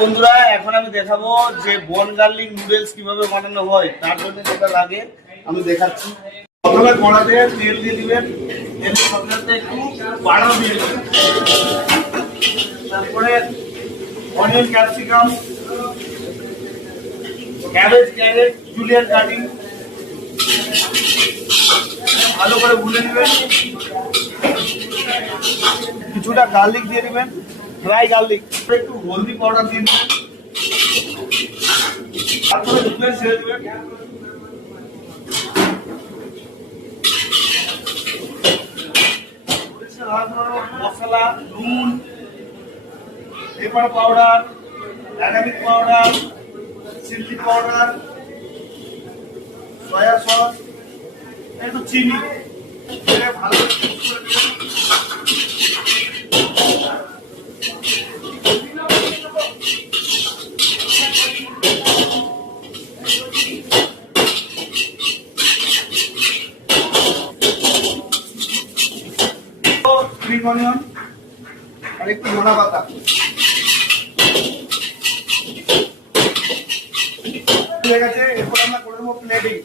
বন্ধুরা, এখন আমি দেখাবো যে বন গার্লিক নুডলস কিভাবে বানানো হয়। তার জন্য যেটা লাগে আমি দেখাচ্ছি। প্রথমে কড়াতে তেল দিয়ে দিবেন, তেল সাথে একটু বাড়া দিয়ে দিবেন, তারপরে onion, capsicum, cabbage, carrot, julienne cutting ভালো করে ভুনে নেবেন। কিছুটা গার্লিক দিয়ে দিবেন, ড্রাই গার্লিক, একটু হলদি পাউডার দিয়ে দিবেন, তারপরে দুধে ছেড়ে দেবেন। মশলা, নুন, পেপার পাউডার, ডায়নামিক powder, chilli powder, soya sauce, একটু চিনি ভালো স্প্রিং অনিয়ন আর একটু ধনা পাতা হয়ে গেছে। এরপর আমরা করে দেবো প্লেটিং।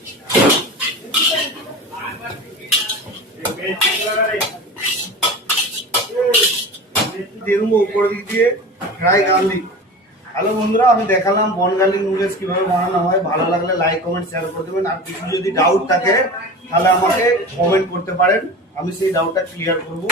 দিয়ে দেবো উপর দিক দিয়ে ড্রাই গার্লিক। হ্যালো বন্ধুরা, আমি দেখালাম বন গার্লিক নুডলস কিভাবে বানানো হয়। ভালো লাগলে লাইক, কমেন্ট, শেয়ার করে দেবেন। আর কিছু যদি ডাউট থাকে তাহলে আমাকে কমেন্ট করতে পারেন, আমি সেই ডাউটটা ক্লিয়ার করবো।